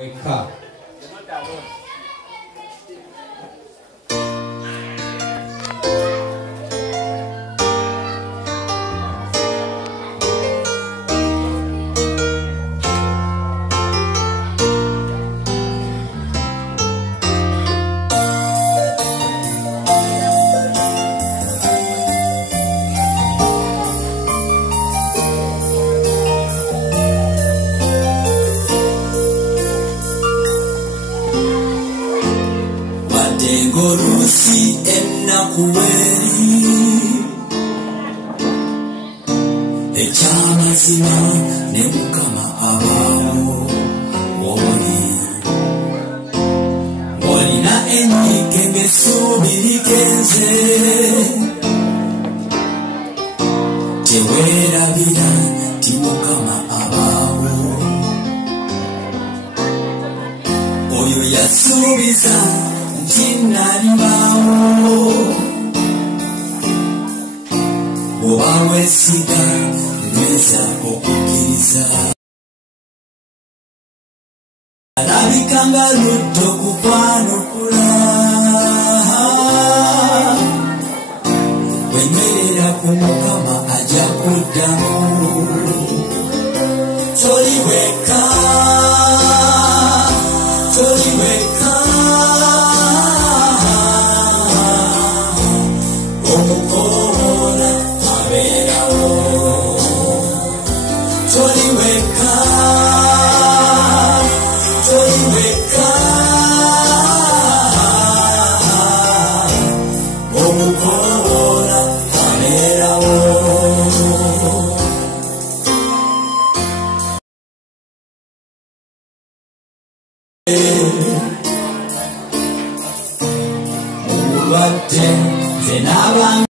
Eka. Gorusi enakuweri ekyamazima ne mukama abaawo olina ennyike ng'essuubi ligenze teweerabira ti mukama abaawo oyo yasuubiza Tinalibawo oba weesiga nyweza okukkiriza alabika nga ludda okukwanukula wenywerera ku mukama ajja kuddamu toli weka toli weka What